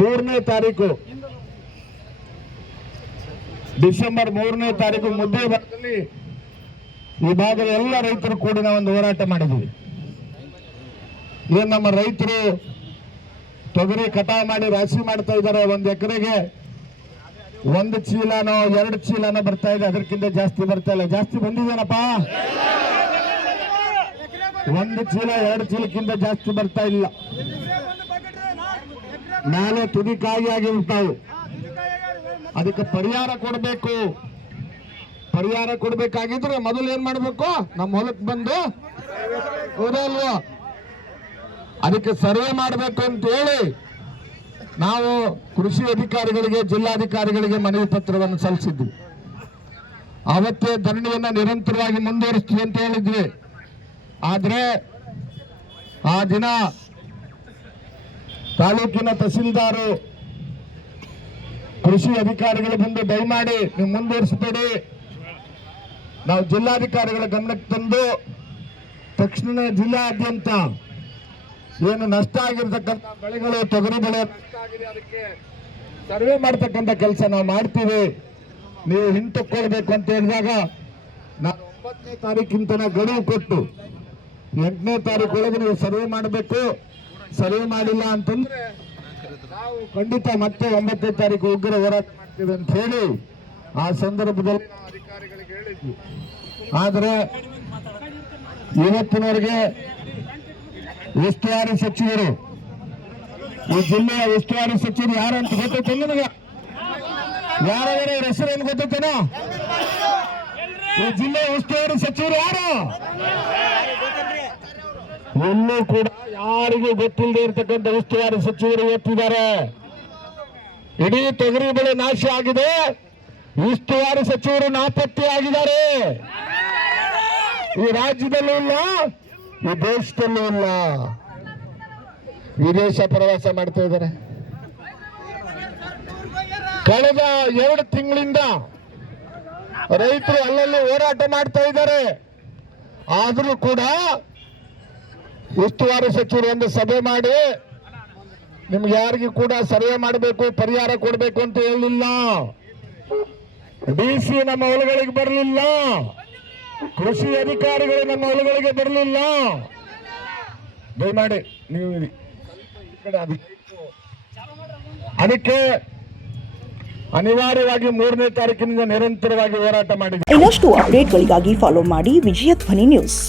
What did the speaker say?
3ನೇ ತಾರೀಕು ಡಿಸೆಂಬರ್ 3ನೇ ತಾರೀಕು ಮುದ್ದೇಬಿಹಾಳದಲ್ಲಿ ಈ ಭಾಗದ ಎಲ್ಲ ರೈತರು ಕೂಡಿ ನಾವೊಂದು ಹೋರಾಟ ಮಾಡಿದ್ವಿ. ಏನ್ ನಮ್ಮ ರೈತರು ತೊಗರಿ ಕಟಾವು ಮಾಡಿ ರಾಶಿ ಮಾಡ್ತಾ ಇದ್ದಾರೆ. 1 ಎಕರೆಗೆ 1 ಚೀಲನೋ 2 ಚೀಲನೋ ಬರ್ತಾ ಇದೆ, ಅದಕ್ಕಿಂತ ಜಾಸ್ತಿ ಬರ್ತಾ ಇಲ್ಲ. ಜಾಸ್ತಿ ಬಂದಿದೇನಪ್ಪ? 1 ಚೀಲ 2 ಚೀಲಕ್ಕಿಂತ ಜಾಸ್ತಿ ಬರ್ತಾ ಇಲ್ಲ. ಮೇಲೆ ತುದಿಕಾಯಿ ಆಗಿರ್ತಾವು. ಅದಕ್ಕೆ ಪರಿಹಾರ ಕೊಡಬೇಕು. ಪರಿಹಾರ ಕೊಡಬೇಕಾಗಿದ್ರೆ ಮೊದಲು ಏನ್ ಮಾಡಬೇಕು? ನಮ್ಮ ಹೊಲಕ್ಕೆ ಬಂದು ಹೌದಲ್ವಾ, ಅದಕ್ಕೆ ಸರ್ವೆ ಮಾಡಬೇಕು ಅಂತ ಹೇಳಿ ನಾವು ಕೃಷಿ ಅಧಿಕಾರಿಗಳಿಗೆ, ಜಿಲ್ಲಾಧಿಕಾರಿಗಳಿಗೆ ಮನವಿ ಪತ್ರವನ್ನು ಸಲ್ಲಿಸಿದ್ವಿ. ಅವತ್ತೇ ಧರಣಿಯನ್ನ ನಿರಂತರವಾಗಿ ಮುಂದುವರಿಸ್ತೀವಿ ಅಂತ ಹೇಳಿದ್ವಿ. ಆದ್ರೆ ಆ ದಿನ ತಾಲೂಕಿನ ತಹಸೀಲ್ದಾರು ಕೃಷಿ ಅಧಿಕಾರಿಗಳು ಬಂದು ದಯಮಾಡಿ ನೀವು ಮುಂದುವರಿಸಬೇಡಿ, ನಾವು ಜಿಲ್ಲಾಧಿಕಾರಿಗಳ ಗಮನಕ್ಕೆ ತಂದು ತಕ್ಷಣ ಜಿಲ್ಲಾದ್ಯಂತ ಏನು ನಷ್ಟ ಆಗಿರ್ತಕ್ಕಂಥ ಬೆಳೆಗಳು, ತೊಗರಿ ಬೆಳೆ ನಷ್ಟ ಆಗಿದೆ, ಅದಕ್ಕೆ ಸರ್ವೆ ಮಾಡ್ತಕ್ಕಂಥ ಕೆಲಸ ನಾವು ಮಾಡ್ತೀವಿ, ನೀವು ಹಿಂತಕ್ಕೊಳ್ಬೇಕು ಅಂತ ಹೇಳಿದಾಗ ನಾನು 9ನೇ ತಾರೀಕಿಂತ ಗಡುವು ಕೊಟ್ಟು 8ನೇ ತಾರೀಕು ಒಳಗೆ ನೀವು ಸರ್ವೆ ಮಾಡಬೇಕು. ಸರ್ವೆ ಮಾಡಿಲ್ಲ ಅಂತಂದ್ರೆ ನಾವು ಖಂಡಿತ ಮತ್ತೆ 9ನೇ ತಾರೀಕು ಉಗ್ರ ಹೋರಾಟ ಮಾಡ್ತೀವಿ ಅಂತ ಹೇಳಿ ಆ ಸಂದರ್ಭದಲ್ಲಿ ನಾವು ಅಧಿಕಾರಿಗಳಿಗೆ ಹೇಳಿದ್ವಿ. ಆದ್ರೆ ಇವತ್ತಿನವರೆಗೆ ಉಸ್ತುವಾರಿ ಸಚಿವರು, ಈ ಜಿಲ್ಲೆಯ ಉಸ್ತುವಾರಿ ಸಚಿವರು ಯಾರು ಅಂತ ಗೊತ್ತೈತೆ ನಿಮಗೆ? ಯಾರಾದ್ರೆ ಅವ್ರ ಹೆಸರೇನು ಗೊತ್ತೈತೇನೋ? ಈ ಜಿಲ್ಲೆಯ ಉಸ್ತುವಾರಿ ಸಚಿವರು ಯಾರು? ಎಲ್ಲೂ ಕೂಡ ಯಾರಿಗೂ ಗೊತ್ತಿಲ್ಲದೆ ಇರತಕ್ಕಂಥ ಉಸ್ತುವಾರಿ ಸಚಿವರು ಇವತ್ತಿದ್ದಾರೆ. ಇಡೀ ತೊಗರಿ ಬೆಳೆ ನಾಶ ಆಗಿದೆ, ಉಸ್ತುವಾರಿ ಸಚಿವರು ನಾಪತ್ತೆ ಆಗಿದ್ದಾರೆ. ಈ ರಾಜ್ಯದಲ್ಲೂ ಇಲ್ಲ, ಈ ದೇಶದಲ್ಲೂ ಇಲ್ಲ, ವಿದೇಶ ಪ್ರವಾಸ ಮಾಡ್ತಾ ಇದ್ದಾರೆ. ಕಳೆದ 2 ತಿಂಗಳಿಂದ ರೈತರು ಅಲ್ಲಲ್ಲಿ ಹೋರಾಟ ಮಾಡ್ತಾ ಇದ್ದಾರೆ. ಆದರೂ ಕೂಡ ಉಸ್ತುವಾರಿ ಸಚಿವರು ಒಂದು ಸಭೆ ಮಾಡಿ ನಿಮ್ಗೆ ಯಾರಿಗೂ ಕೂಡ ಸರ್ವೆ ಮಾಡಬೇಕು, ಪರಿಹಾರ ಕೊಡಬೇಕು ಅಂತ ಹೇಳಿಲ್ಲ. DC ನಮ್ಮ ಹೊಲಗಳಿಗೆ ಬರಲಿಲ್ಲ, ಕೃಷಿ ಅಧಿಕಾರಿಗಳು ನಮ್ಮ ಹೊಲಗಳಿಗೆ ಬರಲಿಲ್ಲ. ದಯಮಾಡಿ ನೀವು ಅದಕ್ಕೆ ಅನಿವಾರ್ಯವಾಗಿ 3ನೇ ತಾರೀಕಿನಿಂದ ನಿರಂತರವಾಗಿ ಹೋರಾಟ ಮಾಡಿದೆ. ಇನ್ನಷ್ಟು ಅಪ್ಡೇಟ್ಗಳಿಗಾಗಿ ಫಾಲೋ ಮಾಡಿ ವಿಜಯ ಧ್ವನಿ ನ್ಯೂಸ್.